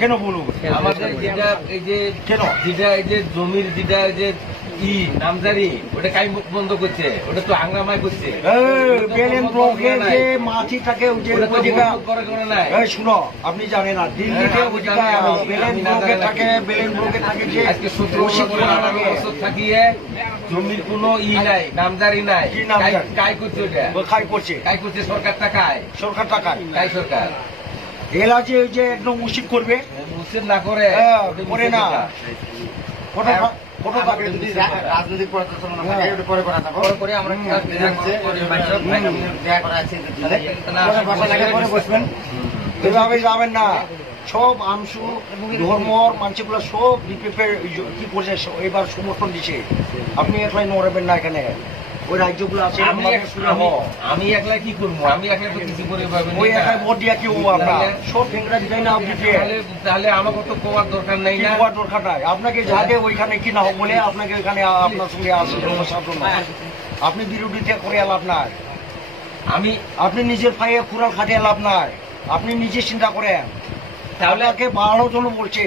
কেন বলবো? আমাদের যেটা এই যে কেন যেটা এই যে জমির যেটা এই যে নামজারি ওটা কাই বন্ধ করছে, ওটা তো হাঙ্গামায় করছে। বেলেন ব্লকে যে মাটি থাকে ওই যে নাই, শুনো আপনি জানেন না দিল্লিতে বেলেন ব্লকে থাকে, বেলেন ব্লকে থাকে যে আজকে 17 বছর থাকিয়ে জমির কোনো নাই, নামজারি নাই, কাই করছে, ওটা খাই করছে, কাই করছে সরকার টাকায়, সরকার টাকায় কাই সরকার এলা যে ওই যে একদম উচিত করবে, উচিত না করে করে না রাজনৈতিক পরিচালনা পরে করা পরে আমরা বসবেন, এভাবে যাবেন না। সব আমসু ধর্মর মানুষগুলো সব ডিপিএফের কি করছে এবার সমর্থন দিচ্ছে, আপনি একলাই নড়বেন না এখানে, ওই রাজ্যগুলো আছে। আমি একলা কি করবো, আমি একলা তো কিছু করে পাবেন ওই একাই ভোট দিয়া কি হবো আপনার, সব ফিঙ্গরা দিতে না তাহলে আমাকে তো কোয়ার দরকার নাই, না কোয়ার দরকার নাই আপনাকে, যাকে ওইখানে কি না হোক বলে আপনাকে ওইখানে আপনার সঙ্গে আসে জনসাধারণ, আপনি বিরোধিতা করে লাভ নাই, আপনি নিজের পায়ে খুরাল খাটিয়ে লাভ নাই, আপনি নিজে চিন্তা করেন। তাহলে বাড়ানোর জন্য বলছে,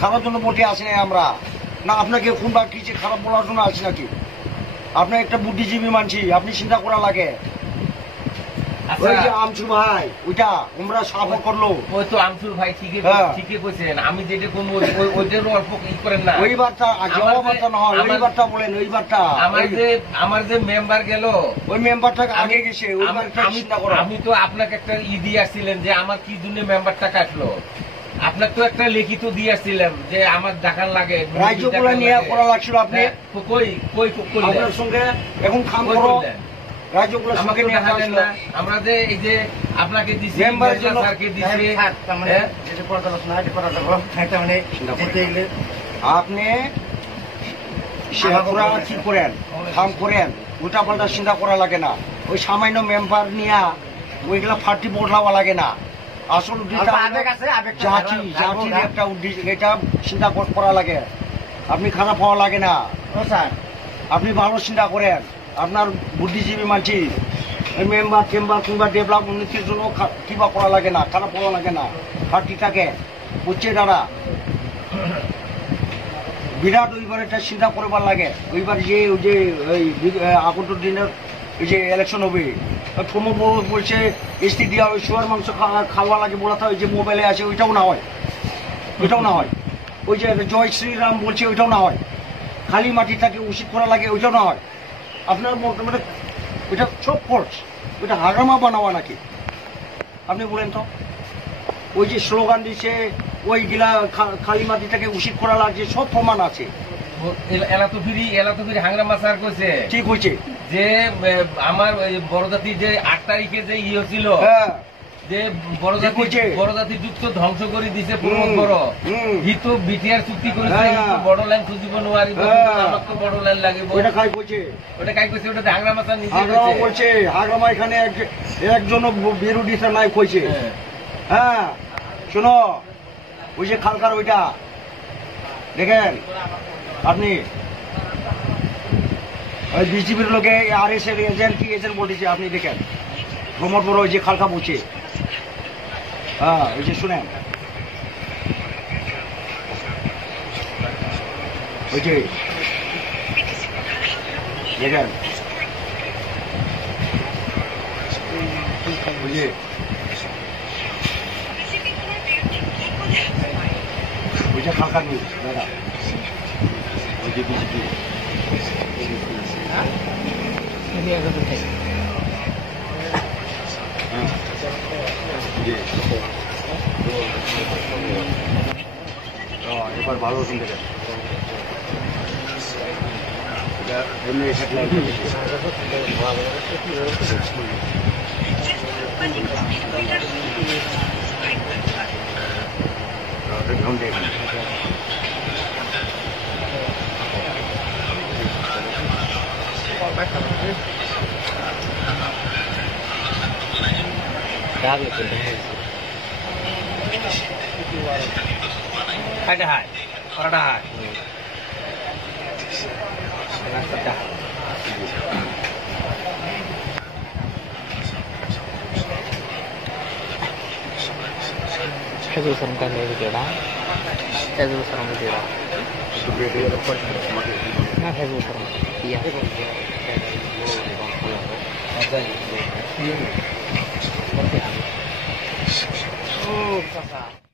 খারাপ জন্য বলতে আসি না আমরা, না আপনাকে কোনটা কিছু খারাপ বলার জন্য আসি নাকি? আপনার একটা বুদ্ধিজীবী মানছি, আপনি চিন্তা করা লাগে। আমসুর ভাই ওইটা আমরা সাপোর্ট করলো, ওই তো আমসুর ভাই ঠিকই কইছেন, আমি যেটা করবো ওইটারও অল্প ই করেন না। ওই বার্তা বার্তা নয়, ওই বার্তা বলেন, ওই বার্তা আমার যে মেম্বার গেল ওই মেম্বারটা আগে গেছে, ওই বার্তা চিন্তা করো। আমি তো আপনাকে একটা দিয়ে আসছিলেন যে আমার কি জন্য মেম্বারটা কাটলো, আপনার তো একটা লিখিত দিয়ে আসছিলাম যে আমার দেখার লাগে, রাজ্যগুলো নিয়ে করা লাগছিল, আপনি কই কই আপনার সঙ্গে এখন খাম করো, রাজ্যগুলো সঙ্গে নিয়ে আসলেন না। আমরা যে এই যে আপনাকে দিছি, মেম্বারের জন্য স্যারকে দিছি, আপনি পুরা কি করেন কাম করেন, উল্টা পাল্টা চিন্তা করা লাগে না, ওই সামান্য মেম্বার নিয়ে ওইগুলা ফার্টি বোর্ড লাওয়া লাগে না, আসল জাতির একটা এটা চিন্তা করা লাগে, আপনি খারাপ হওয়া লাগে না, আপনি ভালো চিন্তা করেন, আপনার বুদ্ধিজীবী মানছি, মেম্বার চেম্বার কিংবা ডেভেলপ উন্নতির জন্য কিবা করা লাগে না, খারাপ হওয়া লাগে না, পার্টিটাকে বুঝছে দাদা। বিরাট ওইবার একটা চিন্তা করবার লাগে, ওইবার যে ওই যে ওই আগন্তুক দিনের ওই যে ইলেকশন হবে, প্রমোদ বলছে এসটি দেওয়া ওই শুয়ার মাংস খাওয়া লাগে বলাতে ওই যে মোবাইলে আছে, ওইটাও না হয়, ওইটাও না হয়, ওই যে জয় শ্রীরাম বলছে ওইটাও না হয়, খালি মাটিটাকে উচিত করা লাগে ওইটাও না হয়। আপনার মোটামুটি ওইটা সব ফোর্স, ওইটা হাগামা বানাওয়া নাকি আপনি বলেন তো? ওই যে স্লোগান দিচ্ছে ওইগুলা খালি মাটিটাকে উচিত করা লাগছে, সব প্রমাণ আছে। এলাতো ফিরি হাঙ্গামা স্যার কইছে, ঠিক হয়েছে যে আমার বড় জাতির যে 8 তারিখে যে ছিল, যে বড় জাতি যুক্ত ধ্বংস করে দিছে প্রমোদ বড়, হিত বিটিআর চুক্তি করেছে, বড় লাইন খুঁজিব নোয়ারি, আমার তো বড় লাইন লাগে, ওটা কাই কইছে, ওটা হাঙ্গামা স্যার নিজে বলছে, হাঙ্গামা এখানে একজন বিরোধিতা নাই কইছে। হ্যাঁ শোনো, ওই যে খালকার ওইটা দেখেন আপনি, ওই বিজেপির লোকে আর এস এর এজেন্ট কি এজেন্ট বলতেছে, আপনি দেখেন প্রমোদ বড় ওই যে খালকা বলছে, হ্যাঁ ওই যে শুনেন ওই যে দেখেন ওই যে ওই যে খালকা নিউজ দাদা, ওই যে বিজেপি এবার ভালো শুনতে দেন, এমনি satellite Ada hai, orang dah hai. Facebook serem kan dari video dah. Facebook serem video dah. Nah Facebook serem. Iya. Oh, kakak.